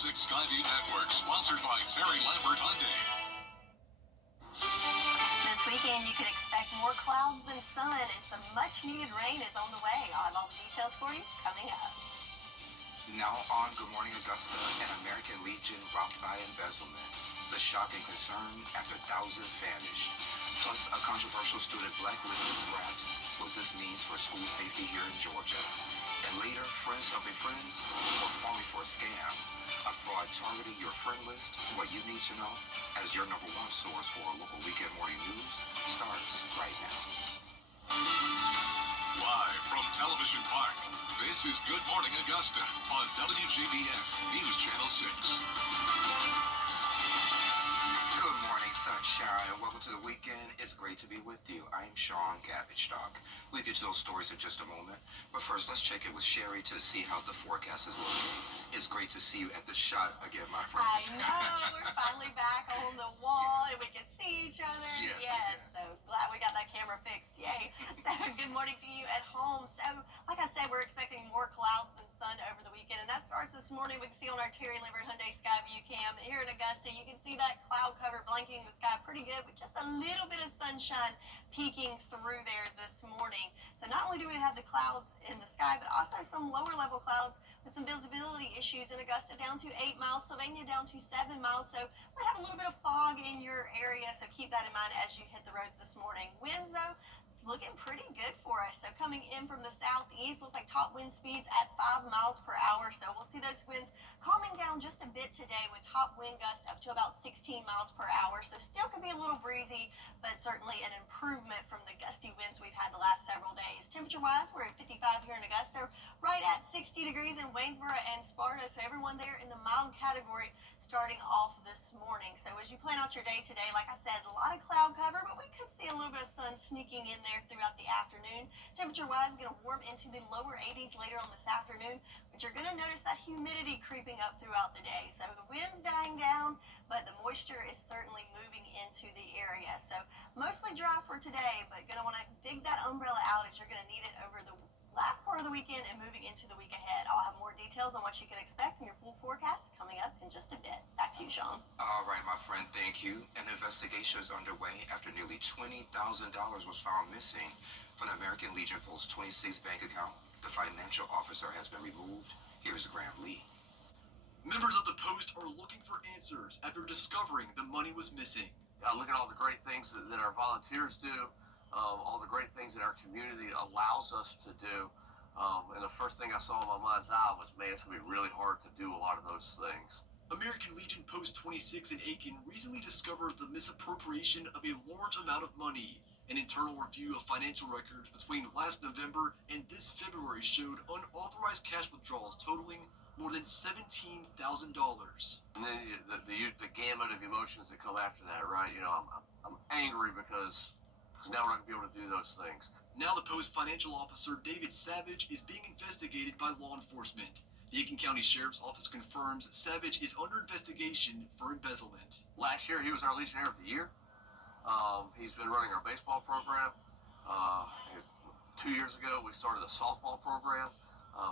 6 Skyview Network, sponsored by Terry Lambert Hyundai. This weekend, you can expect more clouds than sun, and some much-needed rain is on the way. I'll have all the details for you coming up. Now on Good Morning Augusta, an American Legion robbed by embezzlement. The shock and concern after thousands vanished. Plus, a controversial student blacklist is scrapped. What this means for school safety here in Georgia. And later, friends helping friends or falling for a scam. A fraud targeting your friend list. What you need to know as your #1 source for local weekend morning news starts right now. Live from Television Park, this is Good Morning Augusta on WJBF News Channel 6. Good morning, sunshine, and welcome to the weekend. It's great to be with you. I'm Sean Gabbichstock. We'll get to those stories in just a moment. But first, let's check in with Sherry to see how the forecast is looking. It's great to see you at the shot again, my friend. I know, we're finally back on the wall and we can see each other. Yes. So glad we got that camera fixed. Yay. So good morning to you at home. So like I said, we're expecting more clouds than sun over the weekend, and that starts this morning. We can see on our Terry Lambert Hyundai Skyview cam here in Augusta. You can see that cloud cover blanketing the sky pretty good with just a little bit of sunshine peeking through there this morning. So not only do we have the clouds in the sky, but also some lower level clouds with some visibility issues in Augusta down to 8 miles, Sylvania down to 7 miles. So might have a little bit of fog in your area, so keep that in mind as you hit the roads this morning. Winds though, looking pretty good for us. So coming in from the southeast, looks like top wind speeds at 5 miles per hour. So we'll see those winds calming down just a bit today with top wind gusts up to about 16 miles per hour. So still could be a little breezy, but certainly an improvement from the gusty winds we've had the last several days. Temperature-wise, we're at 55 here in Augusta, right at 60 degrees in Waynesboro and Sparta. So everyone there in the mild category starting off this morning. So as you plan out your day today, like I said, a lot of cloud cover, but we could see a little bit of sun sneaking in there throughout the afternoon. Temperature-wise, going to warm into the lower 80s later on this afternoon, but you're going to notice that humidity creeping up throughout the day. So the wind's dying down, but the moisture is certainly moving into the area. So mostly dry for today, but going to want to dig that umbrella out as you're going to need it over the last part of the weekend and moving into the week ahead. I'll have more details on what you can expect in your full forecast coming up in just a bit. Back to you, Sean. All right, my friend, thank you. An investigation is underway after nearly $20,000 was found missing from the American Legion Post 26 bank account. The financial officer has been removed. Here's Graham Lee. Members of the Post are looking for answers after discovering the money was missing. Look at all the great things that our volunteers do, all the great things that our community allows us to do. And the first thing I saw in my mind's eye was, man, it's going to be really hard to do a lot of those things. American Legion Post 26 in Aiken recently discovered the misappropriation of a large amount of money. An internal review of financial records between last November and this February showed unauthorized cash withdrawals totaling more than $17,000. And then the gamut of emotions that come after that, right? You know, I'm angry because now we're not going to be able to do those things. Now the Post financial officer, David Savage, is being investigated by law enforcement. The Aiken County Sheriff's Office confirms Savage is under investigation for embezzlement. Last year, he was our Legionnaire of the Year. He's been running our baseball program. 2 years ago, we started a softball program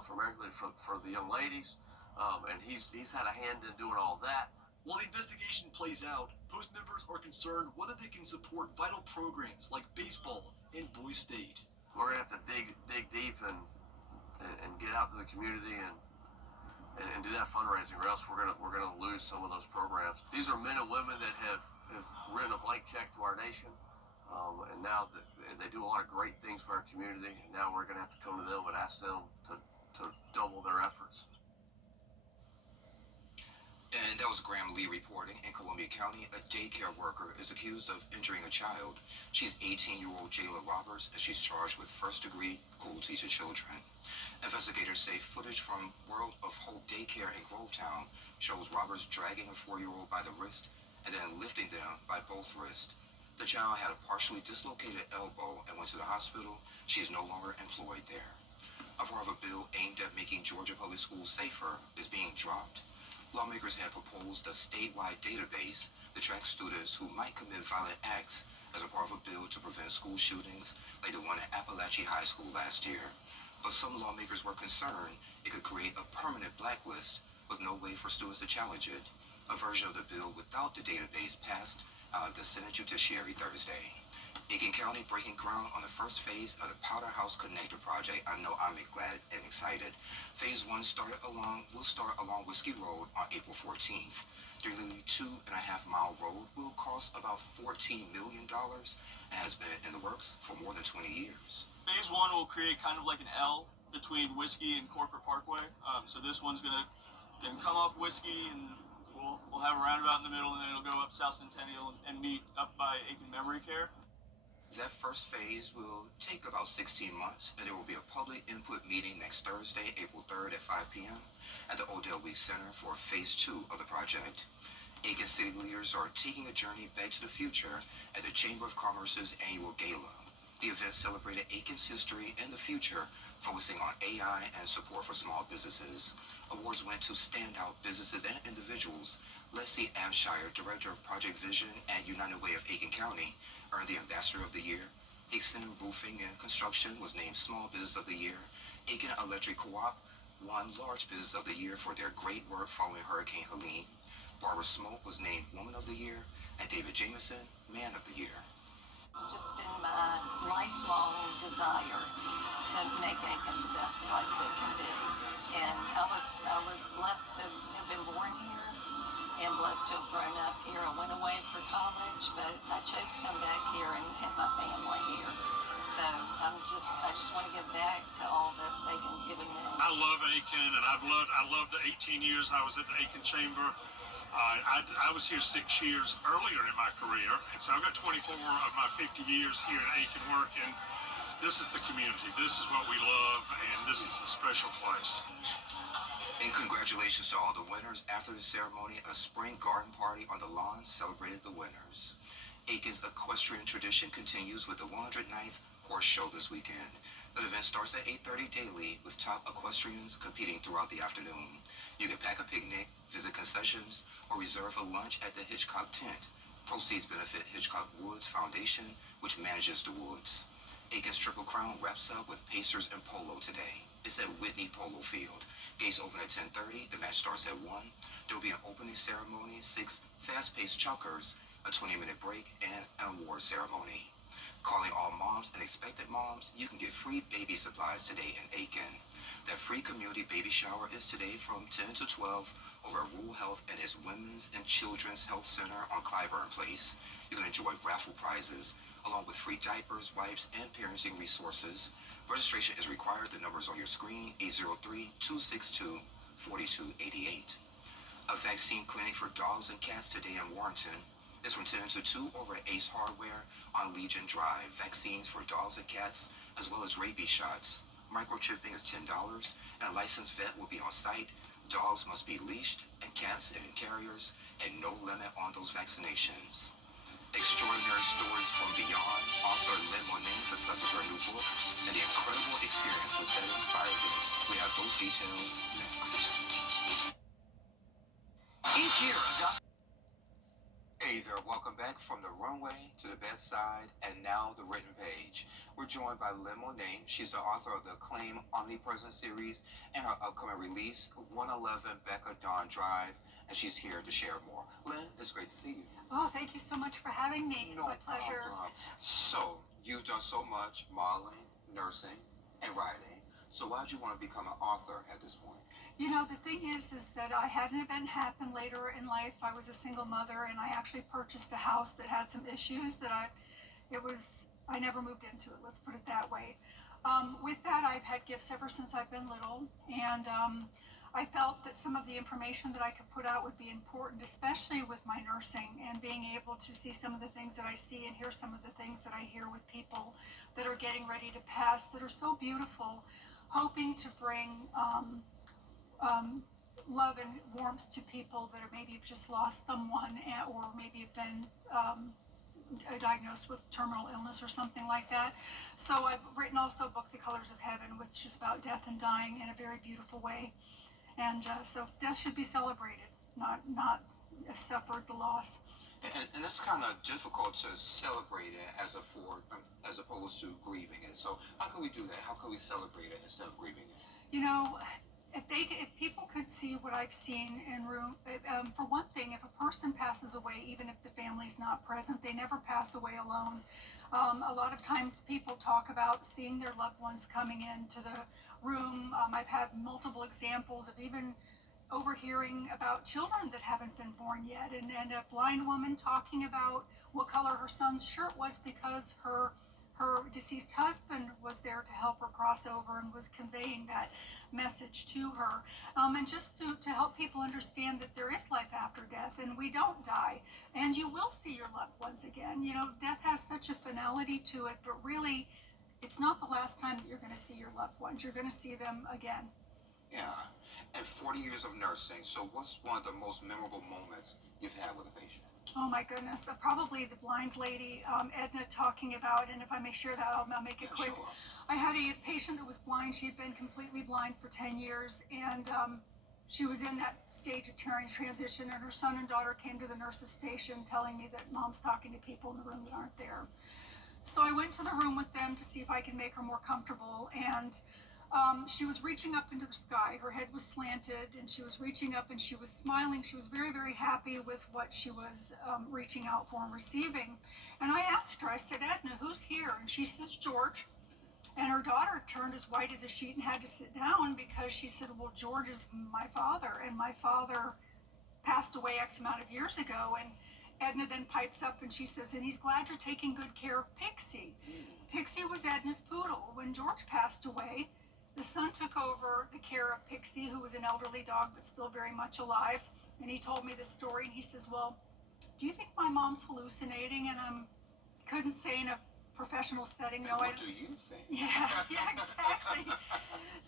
for the young ladies. And he's had a hand in doing all that. While the investigation plays out, Post members are concerned whether they can support vital programs like baseball and Boys State. We're going to have to dig deep and get out to the community and do that fundraising, or else we're gonna lose some of those programs. These are men and women that have written a blank check to our nation, and now that they do a lot of great things for our community. And now we're gonna have to come to them and ask them to double their efforts. And that was Graham Lee reporting. In Columbia County, a daycare worker is accused of injuring a child. She's 18-year-old Jayla Roberts, and she's charged with first-degree cruelty to children. Investigators say footage from World of Hope Daycare in Grovetown shows Roberts dragging a 4-year-old by the wrist and then lifting them by both wrists. The child had a partially dislocated elbow and went to the hospital. She is no longer employed there. A part of a bill aimed at making Georgia public schools safer is being dropped. Lawmakers have proposed a statewide database to track students who might commit violent acts as a part of a bill to prevent school shootings like the one at Appalachia High School last year. But some lawmakers were concerned it could create a permanent blacklist with no way for students to challenge it. A version of the bill without the database passed the Senate Judiciary Thursday. Aiken County breaking ground on the first phase of the Powderhouse Connector project. I know I'm glad and excited. Phase 1 will start along Whiskey Road on April 14th. The nearly 2.5-mile road will cost about $14 million and has been in the works for more than 20 years. Phase 1 will create kind of like an L between Whiskey and Corporate Parkway. So this one's gonna come off Whiskey, and we'll have a roundabout in the middle, and then it'll go up South Centennial and meet up by Aiken Memory Care. That first phase will take about 16 months, and there will be a public input meeting next Thursday, April 3rd at 5 p.m. at the Odell Week Center for Phase 2 of the project. Aiken city leaders are taking a journey back to the future at the Chamber of Commerce's annual gala. The event celebrated Aiken's history and the future, focusing on AI and support for small businesses. Awards went to standout businesses and individuals. Leslie Abshire, Director of Project Vision at United Way of Aiken County, earned the Ambassador of the Year. Hickson Roofing and Construction was named Small Business of the Year. Aiken Electric Co-op won Large Business of the Year for their great work following Hurricane Helene. Barbara Smoke was named Woman of the Year, and David Jameson, Man of the Year. It's just been my lifelong desire to make Aiken the best place it can be. And I was blessed to have been born here and blessed to have grown up here. I went away for college, but I chose to come back here and have my family here. So I just want to give back to all that Aiken's given me. I love Aiken, and I loved the 18 years I was at the Aiken Chamber. I was here 6 years earlier in my career, and so I've got 24 of my 50 years here in Aiken working. This is the community. This is what we love, and this is a special place. And congratulations to all the winners. After the ceremony, a spring garden party on the lawn celebrated the winners. Aiken's equestrian tradition continues with the 109th Horse Show this weekend. The event starts at 8:30 daily with top equestrians competing throughout the afternoon. You can pack a picnic, visit concessions, or reserve a lunch at the Hitchcock tent. Proceeds benefit Hitchcock Woods Foundation, which manages the woods. Aiken's Triple Crown wraps up with Pacers and Polo today. It's at Whitney Polo Field. Gates open at 10:30. The match starts at 1. There will be an opening ceremony, 6 fast-paced chunkers, a 20-minute break, and an award ceremony. Calling all moms and expectant moms, you can get free baby supplies today in Aiken. That free community baby shower is today from 10 to 12 over at Rural Health and its Women's and Children's Health Center on Clyburn Place. You can enjoy raffle prizes, along with free diapers, wipes, and parenting resources. Registration is required. The number is on your screen, 803-262-4288. A vaccine clinic for dogs and cats today in Warrenton. It's from 10 to 2 over at Ace Hardware on Legion Drive. Vaccines for dogs and cats, as well as rabies shots. Microchipping is $10, and a licensed vet will be on site. Dogs must be leashed, and cats and carriers, and no limit on those vaccinations. Extraordinary stories from beyond. Author Lynn Monet discusses her new book and the incredible experiences that inspired it. We have those details next. Each year, Augusta. Hey there, welcome back from the runway to the bedside and now the written page. We're joined by Lynn Monet. She's the author of the acclaimed Omnipresent series and her upcoming release, 111 Becca Dawn Drive, and she's here to share more. Lynn, it's great to see you. Oh, thank you so much for having me. It's my pleasure. Problem. So, you've done so much modeling, nursing, and writing. So why did you want to become an author at this point? You know, the thing is that I had an event happen later in life. I was a single mother, and I actually purchased a house that had some issues that I never moved into it. Let's put it that way. With that, I've had gifts ever since I've been little, and I felt that some of the information that I could put out would be important, especially with my nursing and being able to see some of the things that I see and hear some of the things that I hear with people that are getting ready to pass that are so beautiful, hoping to bring love and warmth to people that are maybe have just lost someone or maybe have been diagnosed with terminal illness or something like that. So I've written also a book, The Colors of Heaven, which is about death and dying in a very beautiful way. And so death should be celebrated, not suffered the loss. And it's kind of difficult to celebrate it as opposed to grieving it. So how can we do that? How can we celebrate it instead of grieving it? You know, if people could see what I've seen in room, for one thing, if a person passes away, even if the family's not present, they never pass away alone. A lot of times people talk about seeing their loved ones coming into the room. I've had multiple examples of even overhearing about children that haven't been born yet, and a blind woman talking about what color her son's shirt was because her deceased husband was there to help her cross over and was conveying that message to her. And just to help people understand that there is life after death and we don't die and you will see your loved ones again. You know, death has such a finality to it, but really it's not the last time that you're going to see your loved ones. You're going to see them again. Yeah. And 40 years of nursing. So what's one of the most memorable moments you've had with a patient? Oh my goodness, probably the blind lady, Edna, talking about, and if I may share that, I'll make it quick. Sure. I had a patient that was blind. She had been completely blind for 10 years, and she was in that stage of transition, and her son and daughter came to the nurse's station telling me that mom's talking to people in the room that aren't there. So I went to the room with them to see if I could make her more comfortable, and she was reaching up into the sky. Her head was slanted, and she was reaching up, and she was smiling. She was very, very happy with what she was reaching out for and receiving. And I asked her, I said, Edna, who's here? And she says, George. And her daughter turned as white as a sheet and had to sit down because she said, well, George is my father, and my father passed away X amount of years ago. And Edna then pipes up and she says, and he's glad you're taking good care of Pixie. Pixie was Edna's poodle. When George passed away, the son took over the care of Pixie, who was an elderly dog but still very much alive. And he told me this story, and he says, well, do you think my mom's hallucinating? And I couldn't say in a professional setting, no. What do you think? Yeah, exactly.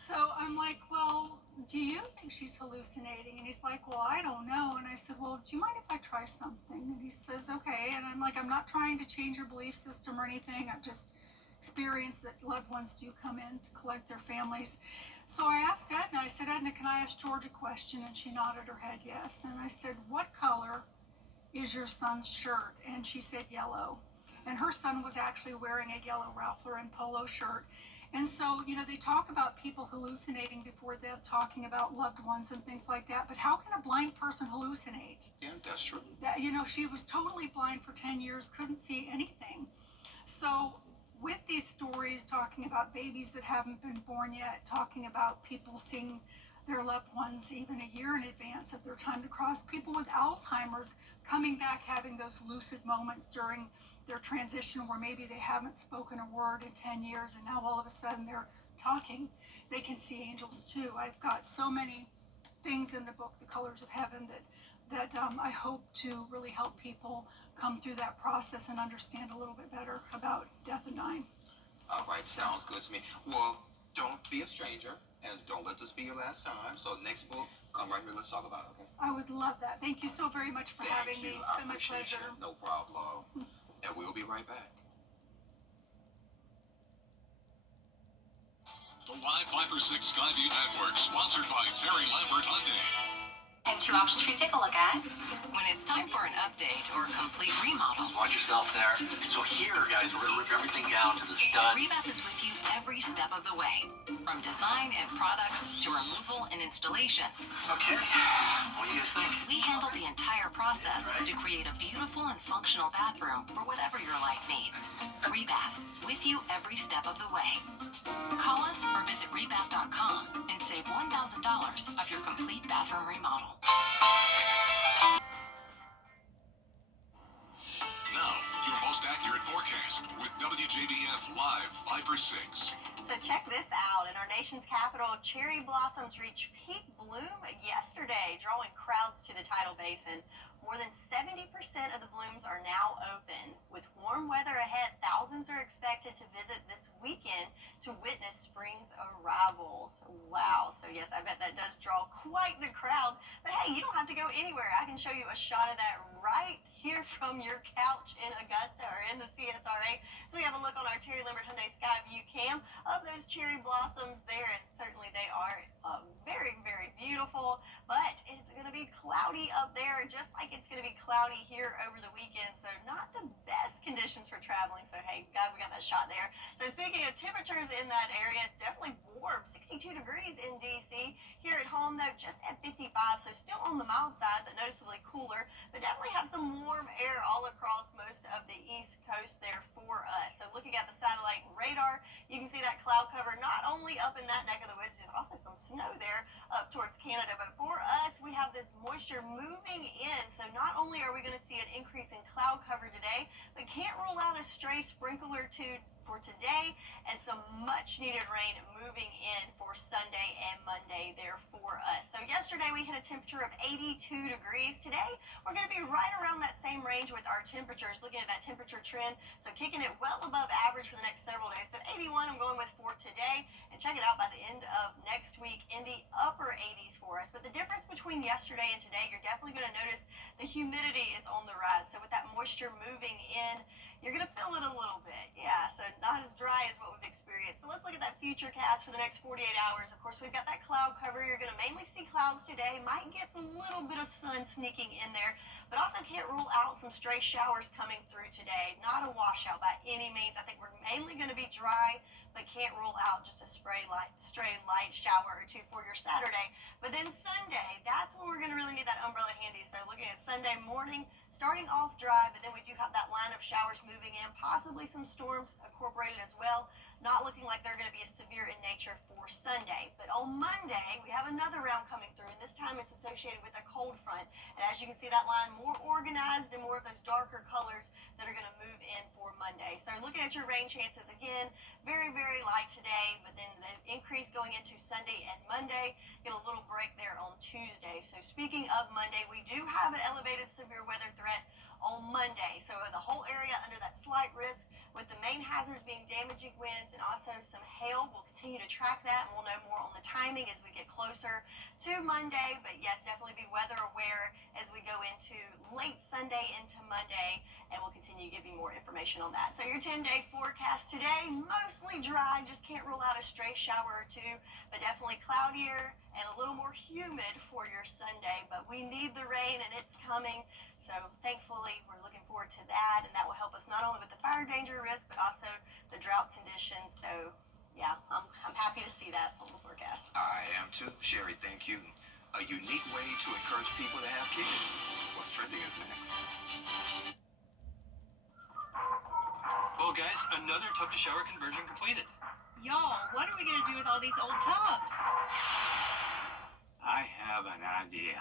So I'm like, well, do you think she's hallucinating? And he's like, well, I don't know. And I said, well, do you mind if I try something? And he says, okay. And I'm like, I'm not trying to change your belief system or anything. I've just experienced that loved ones do come in to collect their families. So I asked Edna, I said, Edna, can I ask George a question? And she nodded her head yes. And I said, what color is your son's shirt? And she said yellow. And her son was actually wearing a yellow Ralph Lauren polo shirt. And so, you know, they talk about people hallucinating before death, talking about loved ones and things like that. But how can a blind person hallucinate? Yeah, that's true. That, you know, she was totally blind for 10 years, couldn't see anything. So with these stories, talking about babies that haven't been born yet, talking about people seeing their loved ones even a year in advance of their time to cross, people with Alzheimer's coming back, having those lucid moments during their transition where maybe they haven't spoken a word in 10 years and now all of a sudden they're talking. They can see angels too. I've got so many things in the book, The Colors of Heaven, that I hope to really help people come through that process and understand a little bit better about death and dying. All right, sounds good to me. Well, don't be a stranger, and don't let this be your last time. So next book, come right here, let's talk about it, okay? I would love that. Thank you so very much for having me. It's I been my appreciate pleasure. you. No problem. And we'll be right back. The Live 5 for 6 Skyview Network, sponsored by Terry Lambert Hyundai. And 2 options for you to take a look at. When it's time for an update or a complete remodel, Watch yourself there. So here, guys, we're going to rip everything down to the stud. Rebath is with you every step of the way. From design and products to removal and installation. Okay. What do you guys think? We handle the entire process to create a beautiful and functional bathroom for whatever your life needs. Rebath, with you every step of the way. Call us or visit rebath.com and save $1,000 off your complete bathroom remodel. Now, your most accurate forecast with WJBF Live 5 for 6. So check this out. In our nation's capital, cherry blossoms reached peak bloom yesterday, drawing crowds to the tidal basin. More than 70% of the blooms are now open. With warm weather ahead, thousands are expected to visit this weekend to witness spring's arrival. So, wow. So yes, I bet that does draw quite the crowd. But hey, you don't have to go anywhere. I can show you a shot of that right here from your couch in Augusta or in the CSRA. So we have a look on our Terry Lambert Hyundai Skyview cam of those cherry blossoms there, and certainly they are very, very beautiful. But it's going to be cloudy up there, just like it's going to be cloudy here over the weekend. So not the best conditions for traveling. So hey, God, we got that shot there. So speaking of temperatures in that area, definitely warm, 62 degrees in DC. Here at home though, just at 55. So still on the mild side, but noticeably cooler. But definitely have some warm air all across most of the East Coast there for us. So looking at the satellite radar, you can see that cloud cover not only up in that neck of the woods, there's also some snow there up towards Canada. But for us, we have this moisture moving in. So not only are we going to see an increase in cloud cover today, but can't rule out a stray sprinkle or two for today, and some much needed rain moving in for Sunday and Monday there for us. So yesterday we hit a temperature of 82 degrees. Today we're going to be right around that same range with our temperatures, looking at that temperature trend. So kicking it well above average for the next several days. So 81 I'm going with for today, and check it out by the end of next week in the upper 80s for us. But the difference between yesterday and today, you're definitely going to notice the humidity is on the rise. So with that moisture moving in, you're going to feel it a little bit. Yeah, so not as dry as what we've experienced. So let's look at that future cast for the next 48 hours. Of course, we've got that cloud cover. You're going to mainly see clouds today. Might get a little bit of sun sneaking in there, but also can't rule out some stray showers coming through today. Not a washout by any means. I think we're mainly going to be dry, but can't rule out just a stray light shower or two for your Saturday. But then Sunday, that's when we're going to really need that umbrella handy. So looking at Sunday morning, starting off dry, but then we do have that line of showers moving in, possibly some storms incorporated as well. Not looking like they're going to be as severe in nature for Sunday. But on Monday, we have another round coming through, and this time it's associated with a cold front. And as you can see, that line more organized and more of those darker colors that are going to move in for Monday. So looking at your rain chances again, very, very light today, but then the increase going into Sunday and Monday. Get a little break there on Tuesday. So speaking of Monday, we do have an elevated severe weather threat on Monday. So the whole area under that slight risk, with the main hazards being damaging winds and also some hail. We'll continue to track that, and we'll know more on the timing as we get closer to Monday. But yes, definitely be weather aware as we go into late Sunday into Monday, and we'll continue to give you more information on that. So your 10-day forecast today, mostly dry, just can't rule out a stray shower or two, but definitely cloudier and a little more humid for your Sunday. But we need the rain, and it's coming. So thankfully, we're looking forward to that, and that will help us not only with the fire danger risk, but also the drought conditions. So yeah, I'm happy to see that on the forecast. I am too. Sherry, thank you. A unique way to encourage people to have kids. What's trending is next. Well, guys, another tub to shower conversion completed. Y'all, what are we going to do with all these old tubs? I have an idea.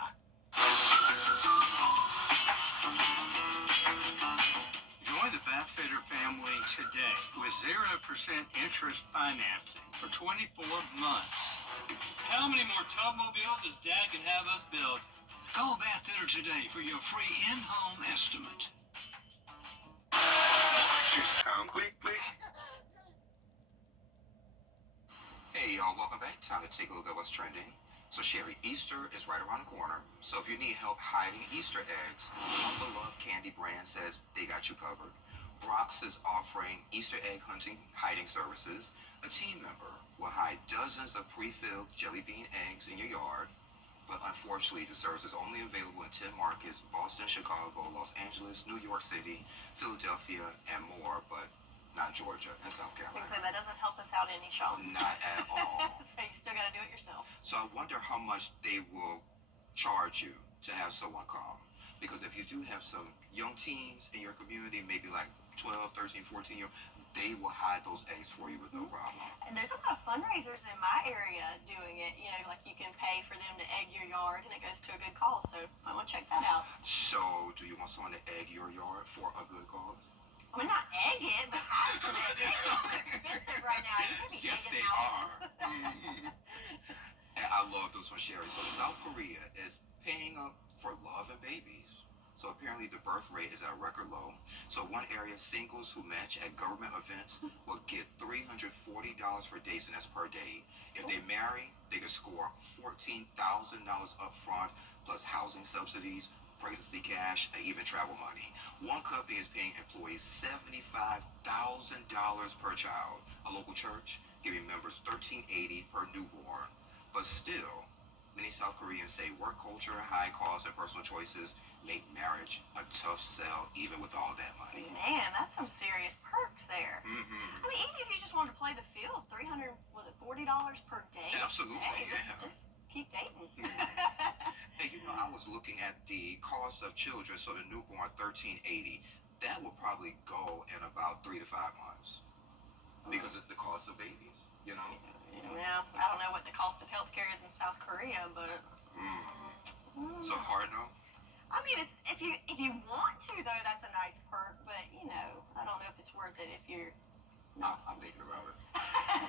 Join the Bathfitter family today with 0% interest financing for 24 months. How many more tub mobiles does Dad can have us build? Call Bathfitter today for your free in-home estimate. Just come quickly. Hey y'all, welcome back. Time to take a look at what's trending. So Sherry, Easter is right around the corner. So if you need help hiding Easter eggs, one beloved candy brand says they got you covered. Brock's is offering Easter egg hunting hiding services. A team member will hide dozens of pre-filled jelly bean eggs in your yard. But unfortunately, the service is only available in 10 markets: Boston, Chicago, Los Angeles, New York City, Philadelphia, and more, but not Georgia and South So Carolina. that doesn't help us out any, Sean. Not at all. So you still got to do it yourself. So I wonder how much they will charge you to have someone come. Because if you do have some young teens in your community, maybe like 12, 13, 14 year, they will hide those eggs for you with no problem. And there's a lot of fundraisers in my area doing it. You know, like you can pay for them to egg your yard, and it goes to a good cause. So I want to check that out. So do you want someone to egg your yard for a good cause? I mean, not egg it, but have some egg. Eggs are expensive right now. You can't be Yes, egging they houses. are. And I love this one, Sherry. So South Korea is paying up for love and babies. So apparently the birth rate is at a record low. So one area, singles who match at government events will get $340 for dates, and that's per day. If they marry, they can score $14,000 up front, plus housing subsidies, pregnancy cash, and even travel money. One company is paying employees $75,000 per child. A local church giving members $13.80 per newborn. But still, many South Koreans say work culture, high costs, and personal choices make marriage a tough sell, even with all that money. Man, that's some serious perks there. Mm-hmm. I mean, even if you just wanted to play the field, $40 per day? Absolutely, Hey, yeah. Just keep dating. Hey, I was looking at the cost of children, so the newborn $13.80, that will probably go in about 3 to 5 months because of the cost of babies, Yeah, I don't know what the cost of healthcare is in South Korea, but So hard no? I mean, if you want to though, that's a nice perk. But I don't know if it's worth it if you're. I'm thinking about it.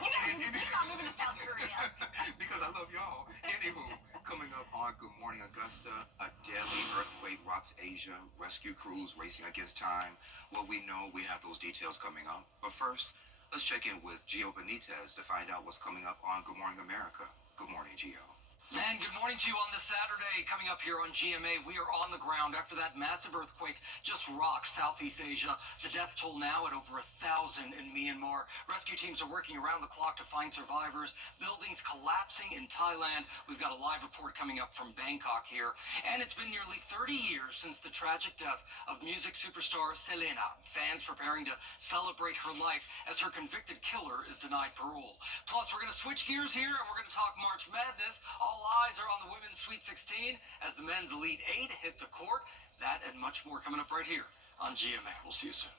You're not moving to South Korea. Because I love y'all. Anywho, coming up on Good Morning Augusta, a deadly earthquake rocks Asia, rescue crews racing against time. Well, we know we have those details coming up. But first, let's check in with Gio Benitez to find out what's coming up on Good Morning America. Good morning, Gio. And good morning to you on this Saturday. Coming up here on GMA, we are on the ground after that massive earthquake just rocked Southeast Asia. The death toll now at over 1,000 in Myanmar. Rescue teams are working around the clock to find survivors. Buildings collapsing in Thailand. We've got a live report coming up from Bangkok here. And it's been nearly 30 years since the tragic death of music superstar Selena. Fans preparing to celebrate her life as her convicted killer is denied parole. Plus, we're going to switch gears here and we're going to talk March Madness. All eyes are on the women's Sweet 16 as the men's Elite 8 hit the court. That and much more coming up right here on GMA. We'll see you soon.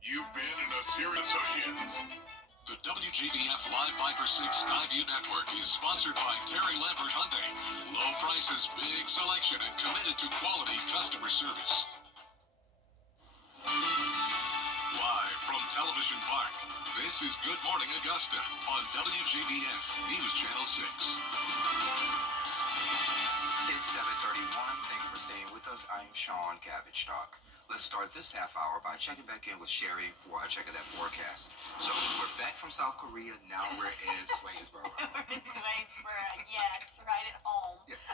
You've been in a serious Associates. The WJBF Live Viper 6 Skyview Network is sponsored by Terry Lambert Hyundai. Low prices, big selection, and committed to quality customer service. Live from Television Park, this is Good Morning Augusta on WJBF News Channel 6. It's 7:31. Thank you for staying with us. I'm Sean Cabbage-Stock. Let's start this half hour by checking back in with Sherry for a check of that forecast. So we're back from South Korea. Now we're in Swainsboro. We're in Swainsboro, yes, right at home. Yes.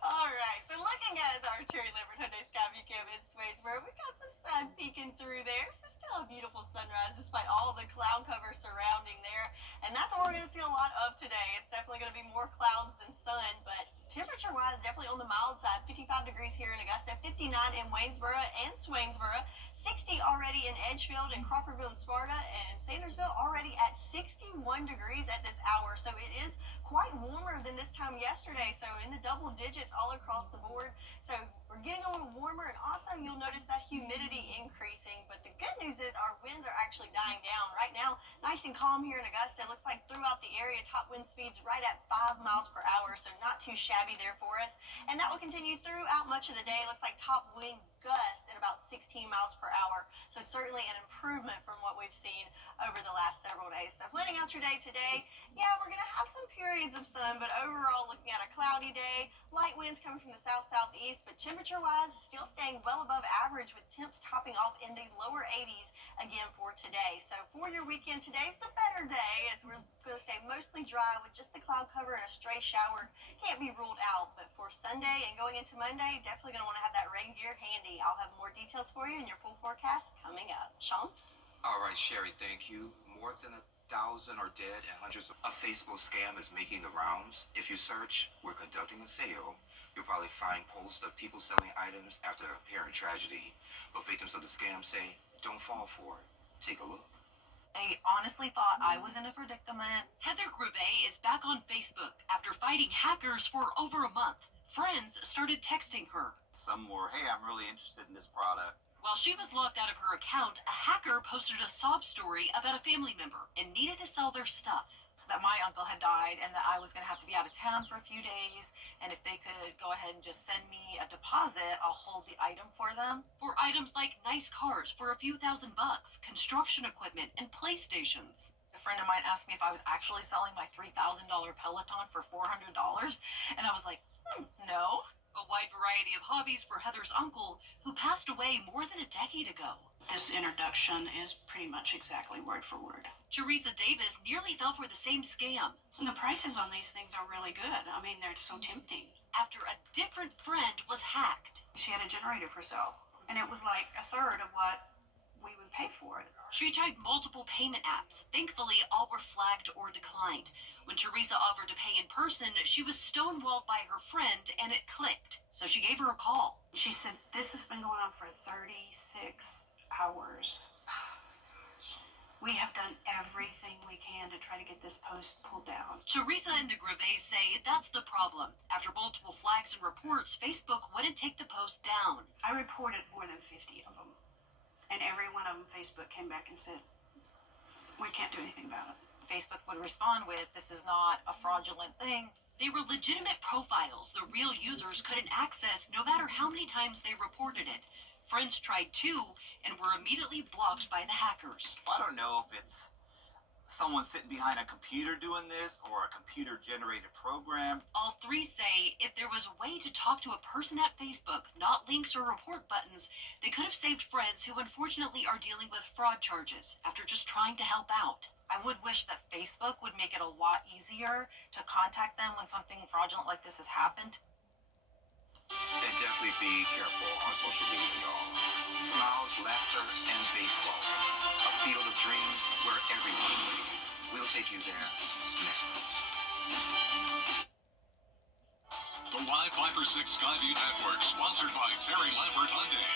All right, so looking at our Terry Lambert Hyundai Skyview Cam in Swainsboro, we got some sun peeking through there. So still a beautiful sunrise despite all the cloud cover surrounding there. And that's what we're going to see a lot of today. It's definitely going to be more clouds than sun, but temperature-wise, definitely on the mild side. 55 degrees here in Augusta, 59 in Waynesboro and Swainsboro, 60 already in Edgefield and Crawfordville and Sparta, and Sandersville already at 61 degrees at this hour. So it is quite warmer than this time yesterday. So in the double digits all across the board. So we're getting a little warmer, and also you'll notice that humidity increasing. But the good news is our winds are actually dying down. Right now, nice and calm here in Augusta. It looks like throughout the area, top wind speeds right at 5 miles per hour. So not too shabby there for us. And that will continue throughout much of the day. It looks like top wind gust at about 16 miles per hour. So certainly an improvement from what we've seen over the last several days. So planning out your day today, yeah, we're going to have some periods of sun, but overall looking at a cloudy day, light winds coming from the south-southeast, but temperature-wise still staying well above average with temps topping off in the lower 80s again for today. So for your weekend, today's the better day as we're going to stay mostly dry with just the cloud cover and a stray shower. Can't be ruled out, but for Sunday and going into Monday, definitely going to want to have that rain gear handy. I'll have more details for you in your full forecast coming up. Sean? All right, Sherry, thank you. More than 1,000 are dead and hundreds of a Facebook scam is making the rounds. If you search, we're conducting a sale, you'll probably find posts of people selling items after a apparent tragedy. But victims of the scam say, don't fall for it. Take a look. I honestly thought I was in a predicament. Heather Greve is back on Facebook after fighting hackers for over a month. Friends started texting her. Some were, hey, I'm really interested in this product. While she was logged out of her account, a hacker posted a sob story about a family member and needed to sell their stuff. That my uncle had died and that I was going to have to be out of town for a few days, and if they could go ahead and just send me a deposit, I'll hold the item for them. For items like nice cars for a few $1,000, construction equipment, and PlayStations. A friend of mine asked me if I was actually selling my $3,000 Peloton for $400, and I was like, no. A wide variety of hobbies for Heather's uncle, who passed away more than a decade ago. This introduction is pretty much exactly word for word. Teresa Davis nearly fell for the same scam. And the prices on these things are really good. I mean, they're so tempting. after a different friend was hacked. She had a generator for sale, and it was like a third of what we would pay for it. She tried multiple payment apps. Thankfully, all were flagged or declined. When Teresa offered to pay in person, she was stonewalled by her friend and it clicked. So she gave her a call. She said, "This has been going on for 36 hours. We have done everything we can to try to get this post pulled down." Teresa and the Greves say that's the problem. After multiple flags and reports, Facebook wouldn't take the post down. I reported more than 50 of them. And every one of them, Facebook came back and said, "We can't do anything about it." Facebook would respond with, "This is not a fraudulent thing." They were legitimate profiles the real users couldn't access no matter how many times they reported it. Friends tried too and were immediately blocked by the hackers. I don't know if it's someone sitting behind a computer doing this or a computer generated program. All three say if there was a way to talk to a person at Facebook, not links or report buttons, they could have saved friends who unfortunately are dealing with fraud charges after just trying to help out. I would wish that Facebook would make it a lot easier to contact them when something fraudulent like this has happened. And definitely be careful on social media, y'all. Smiles, laughter, and baseball. A field of dreams where everyone believes. We'll take you there next. The Live Viper 6 Skyview Network, sponsored by Terry Lambert Hyundai.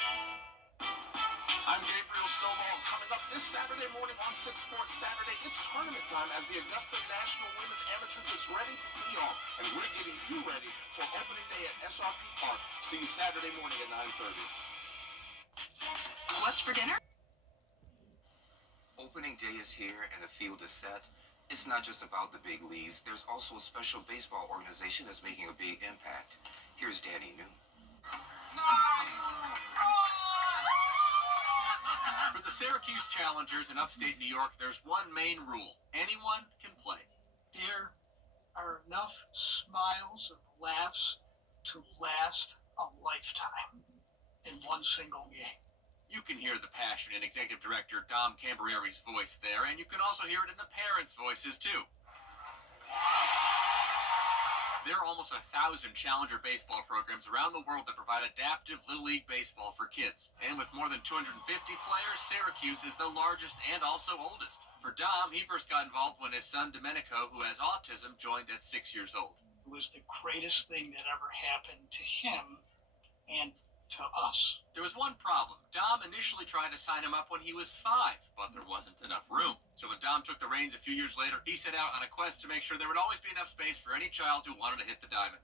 I'm Gabriel Stovall. Coming up this Saturday morning on 6 Sports Saturday, it's tournament time as the Augusta National Women's Amateur gets ready to tee off. And we're getting you ready for opening day at SRP Park. See you Saturday morning at 9:30. What's for dinner? Opening day is here and the field is set. It's not just about the big leagues. There's also a special baseball organization that's making a big impact. Here's Danny New. For the Syracuse Challengers in upstate New York, there's one main rule. Anyone can play. There are enough smiles and laughs to last a lifetime in one single game. You can hear the passion in Executive Director Dom Cambereri's voice there, and you can also hear it in the parents' voices, too. There are almost 1,000 Challenger baseball programs around the world that provide adaptive Little League baseball for kids. And with more than 250 players, Syracuse is the largest and also oldest. For Dom, he first got involved when his son Domenico, who has autism, joined at 6 years old. It was the greatest thing that ever happened to him and to us. There was one problem. Dom initially tried to sign him up when he was 5, but there wasn't enough room. So when Dom took the reins a few years later, he set out on a quest to make sure there would always be enough space for any child who wanted to hit the diamond.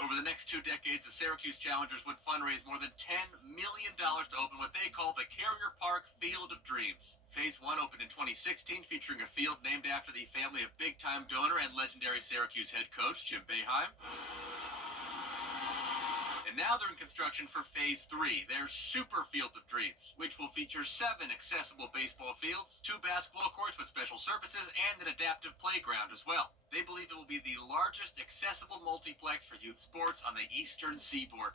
Over the next 2 decades, the Syracuse Challengers would fundraise more than $10 million to open what they call the Carrier Park Field of Dreams. Phase 1 opened in 2016, featuring a field named after the family of big-time donor and legendary Syracuse head coach Jim Boeheim. And now they're in construction for Phase 3, their Super Field of Dreams, which will feature 7 accessible baseball fields, 2 basketball courts with special surfaces, and an adaptive playground as well. They believe it will be the largest accessible multiplex for youth sports on the Eastern Seaboard.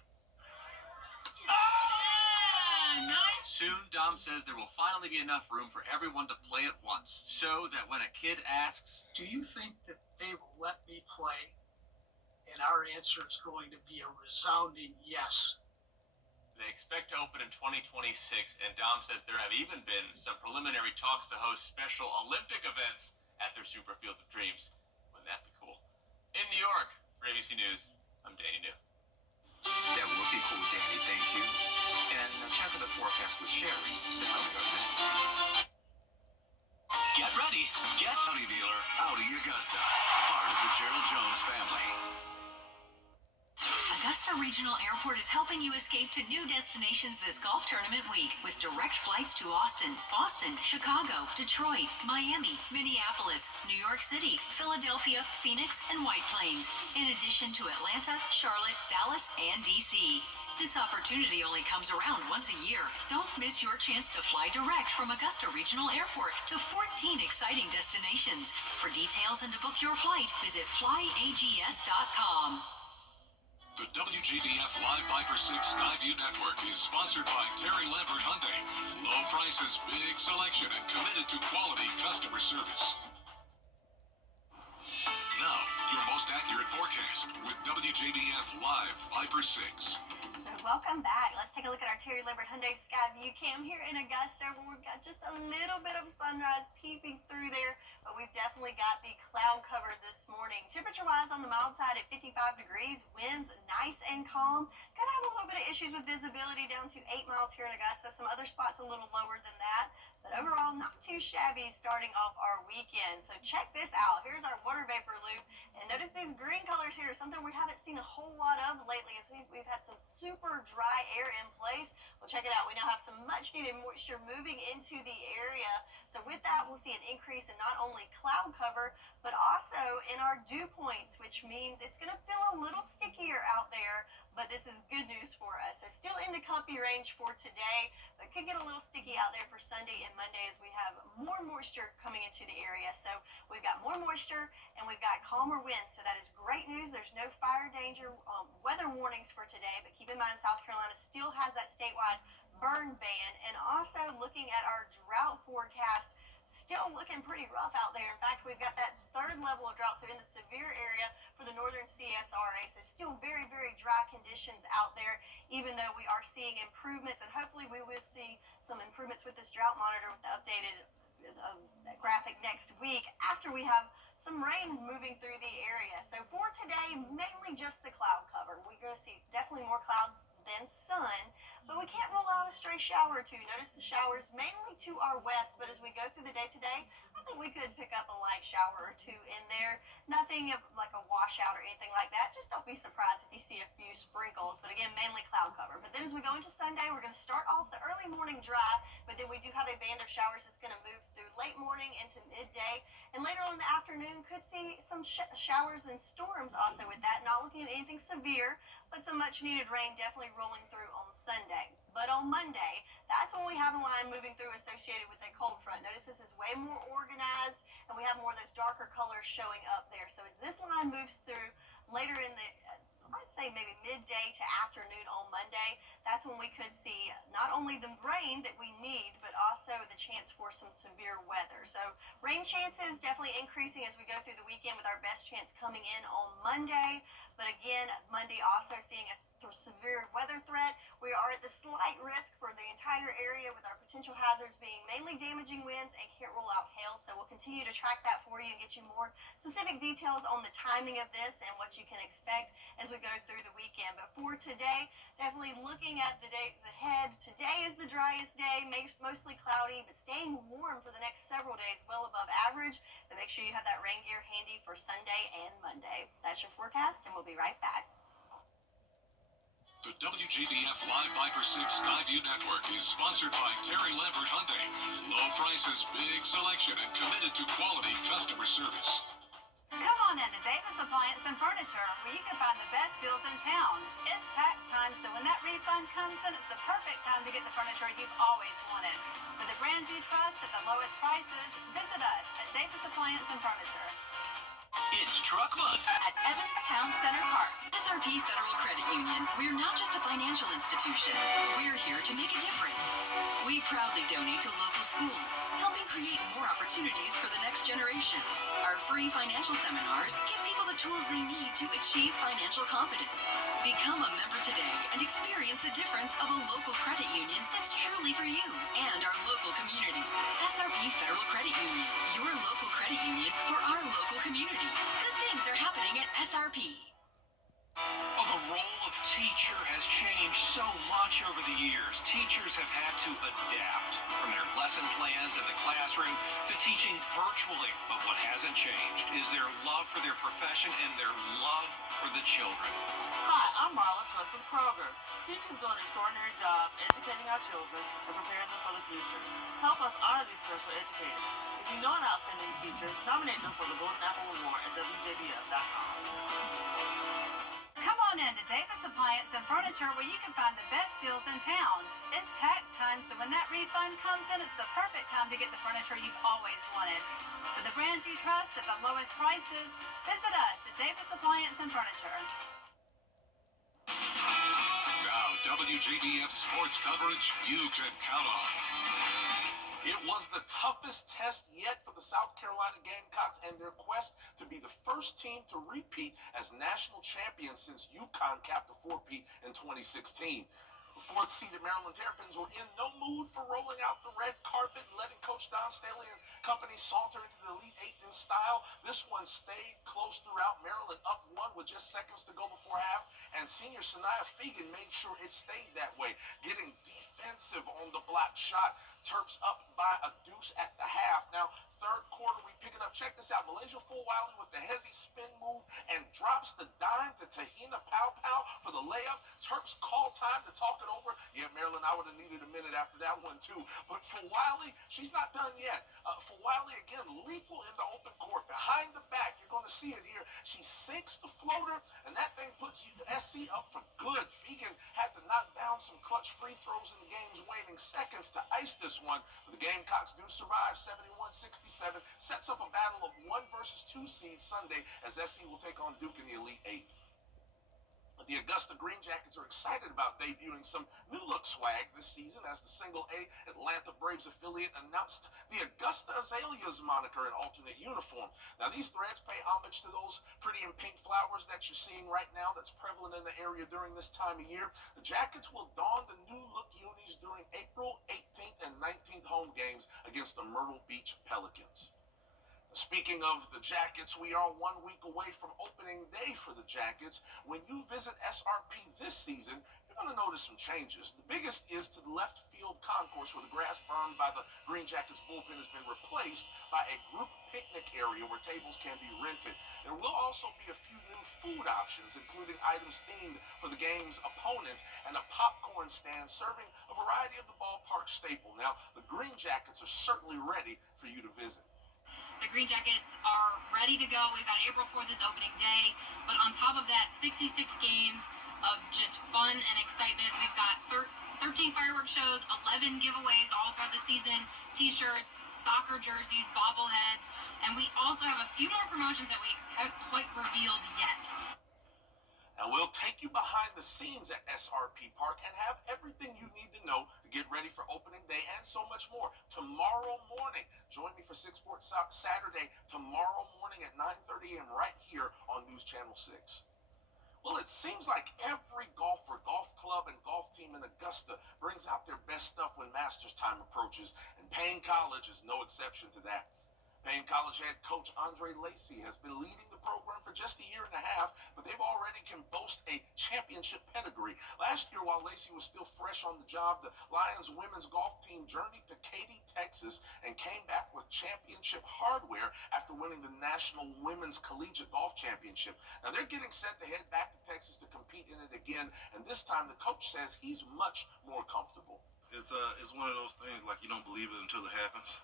Nice. Soon, Dom says there will finally be enough room for everyone to play at once, so that when a kid asks, "Do you think that they will let me play?" And our answer is going to be a resounding yes. They expect to open in 2026, and Dom says there have even been some preliminary talks to host special Olympic events at their Super Field of Dreams. Wouldn't that be cool? In New York, for ABC News, I'm Danny New. That would be cool, Danny. Thank you. And check out the forecast with Sherry. That's coming up next. Get ready. Get Audi dealer, Audi Augusta. Part of the Gerald Jones family. Augusta Regional Airport is helping you escape to new destinations this golf tournament week with direct flights to Austin, Boston, Chicago, Detroit, Miami, Minneapolis, New York City, Philadelphia, Phoenix, and White Plains, in addition to Atlanta, Charlotte, Dallas, and D.C. This opportunity only comes around once a year. Don't miss your chance to fly direct from Augusta Regional Airport to 14 exciting destinations. For details and to book your flight, visit flyags.com. The WJBF Live Viper 6 Skyview Network is sponsored by Terry Lambert Hyundai. Low prices, big selection, and committed to quality customer service. Now, your most forecast with WJBF Live Viper 6. So welcome back. Let's take a look at our Terry Limbert Hyundai Skyview Cam here in Augusta, where we've got just a little bit of sunrise peeping through there, but we've definitely got the cloud cover this morning. Temperature-wise on the mild side at 55 degrees, winds nice and calm. Gonna have a little bit of issues with visibility down to 8 miles here in Augusta. Some other spots a little lower than that, but overall not too shabby starting off our weekend. So check this out. Here's our water vapor loop, and notice these green colors here, something we haven't seen a whole lot of lately as we've had some super dry air in place. Well, check it out. We now have some much needed moisture moving into the area. So with that, we'll see an increase in not only cloud cover, but also in our dew points, which means it's going to feel a little stickier out there, but this is good news for us. So still in the comfy range for today, but could get a little sticky out there for Sunday and Monday as we have more moisture coming into the area. So we've got more moisture and we've got calmer winds. So that is great news. There's no fire danger weather warnings for today, but keep in mind South Carolina still has that statewide burn ban. And also looking at our drought forecast, still looking pretty rough out there. In fact, we've got that third level of drought, so in the severe area for the northern CSRA. So still very, very dry conditions out there, even though we are seeing improvements, and hopefully we will see some improvements with this drought monitor with the updated graphic next week after we have some rain moving through the area. So for today, mainly just the cloud cover. We're going to see definitely more clouds than sun, but we can't rule out a stray shower or two. Notice the showers mainly to our west, but as we go through the day today, I think we could pick up a light shower or two in there. Nothing like a washout or anything like that. Just don't be surprised if you see a few sprinkles, but again, mainly cloud cover. But then as we go into Sunday, we're going to start off the early morning dry, but then we do have a band of showers that's going to move through late morning into midday, and later on in the afternoon could see some showers and storms also with that. Not looking at anything severe, but some much needed rain definitely rolling through on Sunday. But on Monday, that's when we have a line moving through associated with a cold front. Notice this is way more organized, and we have more of those darker colors showing up there. So as this line moves through later in the I'd say maybe midday to afternoon on Monday, that's when we could see not only the rain that we need, but also the chance for some severe weather. So rain chances definitely increasing as we go through the weekend, with our best chance coming in on Monday. But again, Monday also seeing a severe weather threat. We are at the slight risk for the entire area, with our potential hazards being mainly damaging winds and can't rule out hail. So we'll continue to track that for you and get you more specific details on the timing of this and what you can expect as we go through the weekend. But for today, definitely looking at the days ahead. Today is the driest day, mostly cloudy, but staying warm for the next several days, well above average. But make sure you have that rain gear handy for Sunday and Monday. That's your forecast, and we'll be right back. The WJBF Live Viper 6 Skyview Network is sponsored by Terry Lambert Hyundai. Low prices, big selection, and committed to quality customer service. Come on in to Davis Appliance and Furniture, where you can find the best deals in town. It's tax time, so when that refund comes in, it's the perfect time to get the furniture you've always wanted. For the brands you trust at the lowest prices, visit us at Davis Appliance and Furniture. It's Truck Month at Evans Town Center Park. SRP Federal Credit Union. We're not just a financial institution. We're here to make a difference. We proudly donate to local schools, helping create more opportunities for the next generation. Our free financial seminars give people the tools they need to achieve financial confidence. Become a member today and experience the difference of a local credit union that's truly for you and our local community. SRP Federal Credit Union, your local credit union for our local community. Good things are happening at SRP. Well, the role of teacher has changed so much over the years. Teachers have had to adapt from their lesson plans in the classroom to teaching virtually. But what hasn't changed is their love for their profession and their love for the children. Hi, I'm Marla Schultz with Kroger. Teachers do an extraordinary job educating our children and preparing them for the future. Help us honor these special educators. If you know an outstanding teacher, nominate them for the Golden Apple Award at WJBF.com. Come on in to Davis Appliance and Furniture, where you can find the best deals in town. It's tax time, so when that refund comes in, it's the perfect time to get the furniture you've always wanted. For the brands you trust at the lowest prices, visit us at Davis Appliance and Furniture. Now, WJBF sports coverage you can count on. It was the toughest test yet for the South Carolina Gamecocks and their quest to be the first team to repeat as national champions since UConn capped the four-peat in 2016. The fourth-seeded Maryland Terrapins were in no mood for rolling out the red carpet and letting Coach Don Staley and company saunter into the Elite Eight in style. This one stayed close throughout. Maryland up one with just seconds to go before half, and senior Sanaya Fegan made sure it stayed that way, getting defensive on the block shot. Terps up by a deuce at the half. Now, third quarter, we pick it up. Check this out. Malaysia Fulwiley with the hezzy spin move and drops the dime to Tahina Pow Pow for the layup. Terps call time to talk it over. Yeah, Maryland, I would have needed a minute after that one, too. But Fulwiley, she's not done yet. Fulwiley, again, lethal in the open court. Behind the back, you're going to see it here. She sinks the floater, and that thing puts you, SC up for good. Fegan had to knock down some clutch free throws in the game's waning seconds to ice this one. The Gamecocks do survive 71-67, sets up a battle of 1 versus 2 seeds Sunday as SC will take on Duke in the Elite Eight. The Augusta Green Jackets are excited about debuting some new look swag this season as the single A Atlanta Braves affiliate announced the Augusta Azaleas moniker in alternate uniform. Now, these threads pay homage to those pretty and pink flowers that you're seeing right now that's prevalent in the area during this time of year. The Jackets will don the new look unis during April 18th and 19th home games against the Myrtle Beach Pelicans. Speaking of the Jackets, we are 1 week away from opening day for the Jackets. When you visit SRP this season, you're going to notice some changes. The biggest is to the left field concourse where the grass burned by the Green Jackets bullpen has been replaced by a group picnic area where tables can be rented. There will also be a few new food options, including items themed for the game's opponent and a popcorn stand serving a variety of the ballpark staple. Now, the Green Jackets are certainly ready for you to visit. The Green Jackets are ready to go. We've got April 4th is opening day, but on top of that, 66 games of just fun and excitement. We've got 13 fireworks shows, 11 giveaways all throughout the season, t-shirts, soccer jerseys, bobbleheads, and we also have a few more promotions that we haven't quite revealed yet. And we'll take you behind the scenes at SRP Park and have everything you need to know to get ready for opening day and so much more. Tomorrow morning, join me for 6 Sports Saturday, tomorrow morning at 9:30 a.m. right here on News Channel 6. Well, it seems like every golfer, golf club, and golf team in Augusta brings out their best stuff when Masters time approaches, and Payne College is no exception to that. Payne College head coach Andre Lacey has been leading the program for just a year and a half, but they've already can boast a championship pedigree. Last year, while Lacey was still fresh on the job, the Lions women's golf team journeyed to Katy, Texas, and came back with championship hardware after winning the National Women's Collegiate Golf Championship. Now, they're getting set to head back to Texas to compete in it again, and this time the coach says he's much more comfortable. It's one of those things, like, you don't believe it until it happens.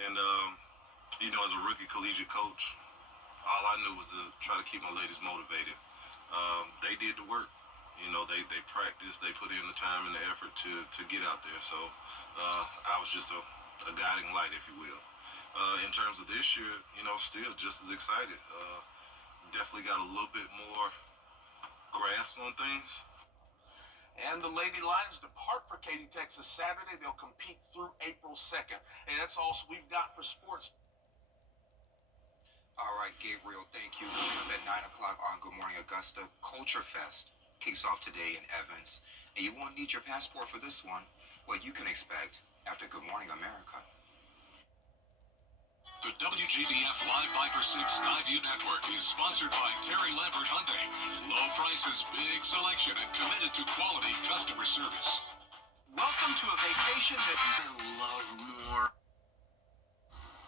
And, you know, as a rookie collegiate coach, all I knew was to try to keep my ladies motivated. They did the work. You know, they practiced, they put in the time and the effort to get out there. So I was just a guiding light, if you will. In terms of this year, you know, still just as excited. Definitely got a little bit more grasp on things. And the Lady Lions depart for Katy, Texas Saturday. They'll compete through April 2nd. And that's all we've got for sports. All right, Gabriel, thank you. Coming up at 9 o'clock on Good Morning Augusta, Culture Fest kicks off today in Evans. And you won't need your passport for this one. What you can expect after Good Morning America. The WJBF Live Viper 6 Skyview Network is sponsored by Terry Lambert Hyundai. Low prices, big selection, and committed to quality customer service. Welcome to a vacation that I love more.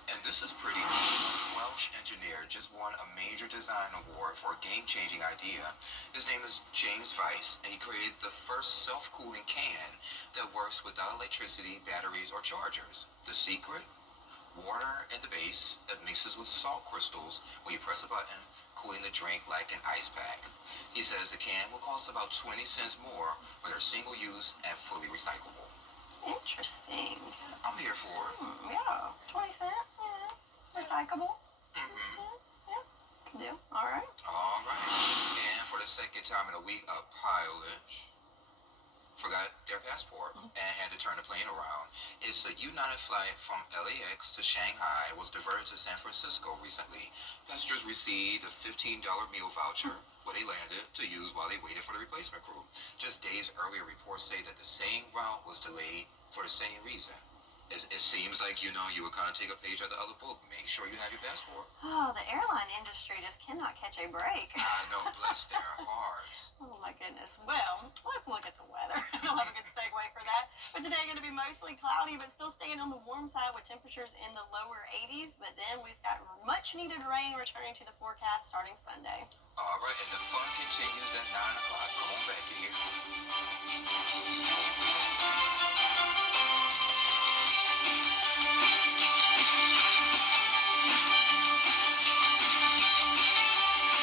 And this is pretty neat. A Welsh engineer just won a major design award for a game-changing idea. His name is James Weiss, and he created the first self-cooling can that works without electricity, batteries, or chargers. The secret? Water in the base that mixes with salt crystals when you press a button, cooling the drink like an ice pack. He says the can will cost about 20 cents more, but are single-use and fully recyclable. Interesting. I'm here for it. Yeah, 20 cents. Yeah, recyclable. Yeah, can do. All right. All right. And for the second time in a week, a pilot forgot their passport and had to turn the plane around. It's a United flight from LAX to Shanghai was diverted to San Francisco recently. Passengers received a $15 meal voucher where they landed to use while they waited for the replacement crew. Just days earlier, reports say that the same route was delayed for the same reason. It seems like, you would kind of take a page out of the other book. Make sure you have your passport. Oh, the airline industry just cannot catch a break. I know, bless their hearts. Oh my goodness. Well, let's look at the weather. I don't have a good segue for that. But today going to be mostly cloudy, but still staying on the warm side with temperatures in the lower 80s. But then we've got much needed rain returning to the forecast starting Sunday. All right, and the fun continues at 9 o'clock. Go on, baby.